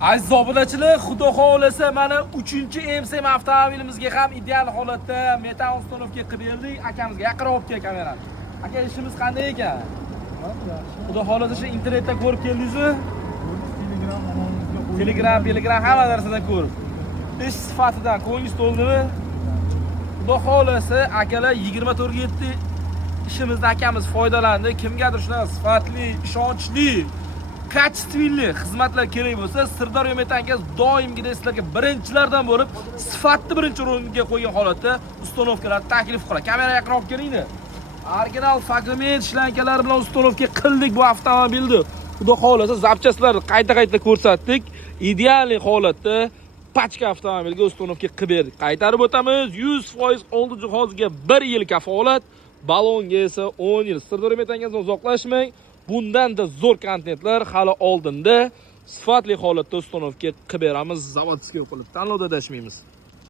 Aziz obunachilar, xudo xohlasa mana 3-MC avtomobilimizga ham ideal holatda metan uстановка qilib berdik. Akamizga yaqinroq olib kel kamerani. Aka, ishimiz qanday ekan? Xudo xohlasa shu internetda ko'rib keldingizmi? Telegram hamma narsadan ko'rib. Ish sifatidan ko'nglingiz to'ldimi? Xudo xohlasa akalar 24/7 ishimizda akamiz foydalandi. Kimgadir shunaqa sifatli, ishonchli, kачественный xizmatlar kerak bo'lsa, Sirdaryo Metan Gaz doimgidek sizlarga birinchilardan bo'lib, sifatni birinchi o'ringa qo'ygan holatda uстановkalar taklif qiladi. Kamera yaqinroq olib kelinglar. Original fragment shlankalar bilan uстановка qildik bu avtomobilni. Xudo xohlasa zapchastlarni qayta ko'rsatdik. Ideal holatda pachka avtomobilga uстановка qilib berdik. Qaytarib o'tamiz. 100% oldi jihozga 1 yil kafolat, balonga esa 10 yil. Sirdaryo Metan Gazdan uzoqlashmang. Bundan-da zo'r kontentlar hali oldinda sifatli holatda uстановка qilib beramiz. Zavodskiy qilib tanlovda adashmaymiz.